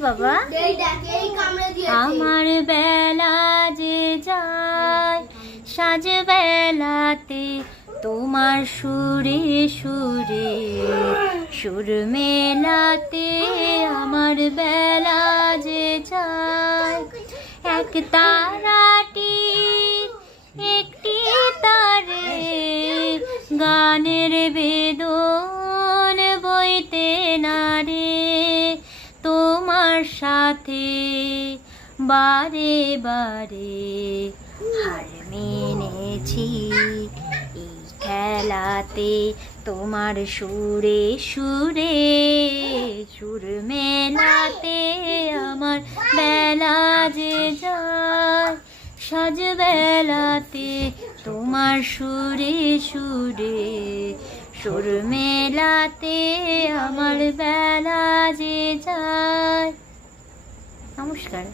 বাবা? আমার বেলা যে যায় সাজ বেলাতে তোমার সুরে সুরে সুর মেলাতে আমার বেলা যে যায় এক তারাটি একটি তারে গানের বেদন বইতে নারে তোমার সাথে বারে বারে হার মেনেছি এই খেলাতে তোমার সুরে সুরে সুর মেলাতে আমার বেলা যে যায় সাজ বেলাতে তোমার সুরে সুরে সুর মেলাতে আমার বেলা যে যায়। নমস্কার।